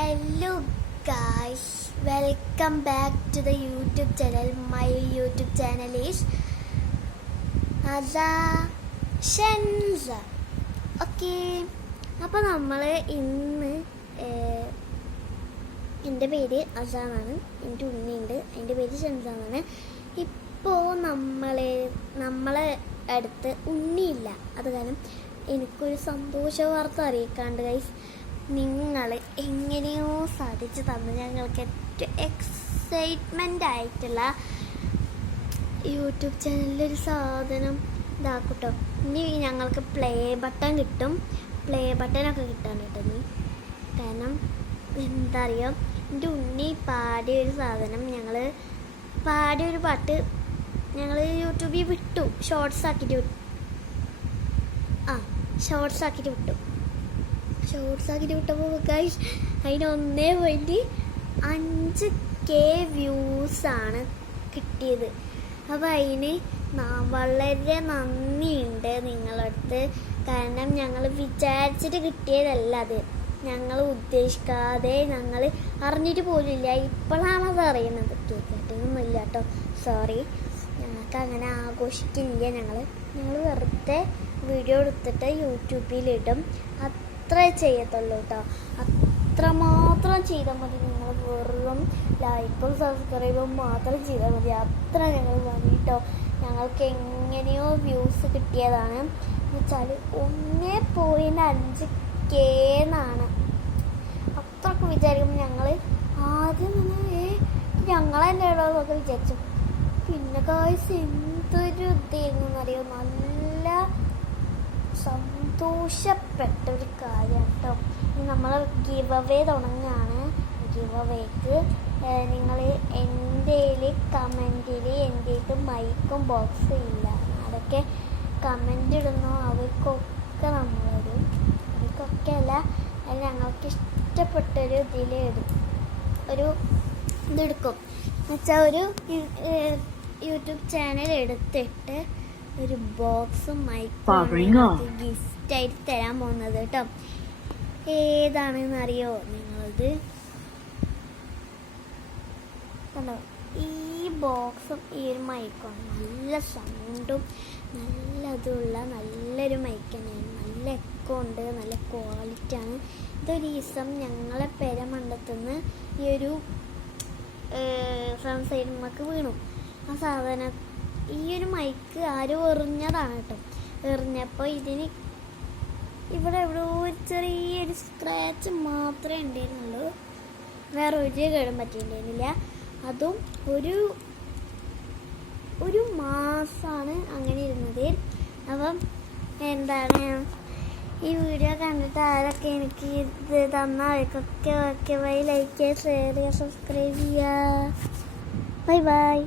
Hello guys, welcome back to the YouTube channel. My YouTube channel is Aza Shenza. Okay, അപ്പോൾ നമ്മൾ ഇന്ന് എൻ്റെ പേര് അസാനാണ്, എൻ്റെ ഉണ്ണിയുണ്ട്, എൻ്റെ പേര് ഷെൻസ എന്നാണ്. ഇപ്പോൾ നമ്മളെ അടുത്ത് ഉണ്ണിയില്ല. അത് കാരണം എനിക്കൊരു സന്തോഷ വാർത്ത അറിയിക്കാണ്ട് ഗൈസ്. നിങ്ങൾ എങ്ങനെയോ സാധിച്ചു തന്നു ഞങ്ങൾക്ക് ഏറ്റവും എക്സൈറ്റ്മെൻ്റ് ആയിട്ടുള്ള യൂട്യൂബ് ചാനലിലൊരു സാധനം ഇതാക്കട്ടോ. ഇനി ഞങ്ങൾക്ക് പ്ലേ ബട്ടൺ കിട്ടും, പ്ലേ ബട്ടനൊക്കെ കിട്ടാൻ കേട്ടോ. കാരണം എന്താ അറിയാം, എൻ്റെ ഉണ്ണി പാടിയൊരു സാധനം, പാടിയൊരു പാട്ട് ഞങ്ങൾ യൂട്യൂബിൽ വിട്ടു, ഷോർട്സ് ആക്കിയിട്ട് വിട്ടു. ഷോർട്സ് ആക്കിയിട്ട് വിട്ടപ്പോൾ ഗൈസ് അതിന് 1.5K വ്യൂസാണ് കിട്ടിയത്. അപ്പോൾ അതിന് വളരെ നന്ദിയുണ്ട് നിങ്ങളടുത്ത്. കാരണം ഞങ്ങൾ വിചാരിച്ചിട്ട് കിട്ടിയതല്ല അത്, ഞങ്ങൾ ഉദ്ദേശിക്കാതെ, ഞങ്ങൾ അറിഞ്ഞിട്ട് പോലുമില്ല. ഇപ്പോഴാണത് അറിയുന്നത്, കേട്ടിട്ടൊന്നുമില്ല കേട്ടോ, സോറി. ഞങ്ങൾക്ക് അങ്ങനെ ആഘോഷിക്കില്ല. ഞങ്ങൾ വെറുതെ വീഡിയോ എടുത്തിട്ട് യൂട്യൂബിലിടും, അത്രേ ചെയ്യത്തുള്ളൂ കേട്ടോ. അത്രമാത്രം ചെയ്താൽ മതി. നിങ്ങൾ വെറും ലൈക്കും സബ്സ്ക്രൈബും മാത്രം ചെയ്താൽ മതി, അത്ര ഞങ്ങൾ മതി കേട്ടോ. ഞങ്ങൾക്ക് എങ്ങനെയോ വ്യൂസ് കിട്ടിയതാണ് എന്ന് വെച്ചാൽ 1.5K എന്നാണ്. അത്രയൊക്കെ വിചാരിക്കുമ്പോൾ ഞങ്ങൾ ആദ്യം തന്നെ ഞങ്ങളെന്നെ ഉള്ളതൊക്കെ വിചാരിച്ചു. പിന്നെ ഗായ്സ് എന്തൊരു ഇതായിരുന്നു എന്നറിയോ, നല്ല സന്തോഷപ്പെട്ടൊരു കാര്യം കേട്ടോ. നമ്മൾ ഗിവ് അവേ തുടങ്ങുകയാണ്. ഗിവ് അവേക്ക് നിങ്ങൾ എൻ്റെ കമൻറ്റിൽ എൻ്റെ മൈക്കും ബോക്സും ഇല്ല, അതൊക്കെ കമൻ്റ് ഇടുന്നു. അവർക്കൊക്കെ അവർക്കൊക്കെ അല്ല, അത് ഞങ്ങൾക്ക് ഇഷ്ടപ്പെട്ടൊരു ഇതെടുക്കും എന്നുവെച്ചാൽ ഒരു യൂട്യൂബ് ചാനൽ എടുത്തിട്ട് ഒരു ബോക്സും മൈക്കും ഗിഫ്റ്റായിട്ട് തരാൻ പോകുന്നത് കേട്ടോ. ഏതാണെന്ന് അറിയോ നിങ്ങളത്? കണ്ടോ, ഈ ബോക്സും ഈ ഒരു മൈക്കും നല്ല സൗണ്ടും നല്ലതുള്ള നല്ലൊരു മൈക്ക് തന്നെയാണ്. നല്ല എക്കോ ഉണ്ട്, നല്ല ക്വാളിറ്റിയാണ്. ഇതൊരു ദിവസം ഞങ്ങളെ പെരമണ്ടത്തുനിന്ന് ഈ ഒരു ഫ്രണ്ട് സൈഡ് നമുക്ക് വീണു. ആ സാധനം, ഈ ഒരു മൈക്ക് ആരും എറിഞ്ഞതാണ് കേട്ടോ. എറിഞ്ഞപ്പോൾ ഇതിന് ഇവിടെ എവിടെ ഒരു ചെറിയൊരു സ്ക്രാച്ച് മാത്രമേ ഉണ്ടായിരുന്നുള്ളൂ, വേറെ ഒരു കേടും പറ്റിയിട്ടുണ്ടായിരുന്നില്ല. അതും ഒരു മാസമാണ് അങ്ങനെ ഇരുന്നത്. അപ്പം എന്താണ്, ഈ വീഡിയോ കണ്ടിട്ട് ആരൊക്കെ എനിക്ക് ഇത് തന്നവർക്കൊക്കെ ഓക്കെ ബൈ. ലൈക്ക് ചെയ്യുക, ഷെയർ ചെയ്യുക, സബ്സ്ക്രൈബ് ചെയ്യുക. Bye bye.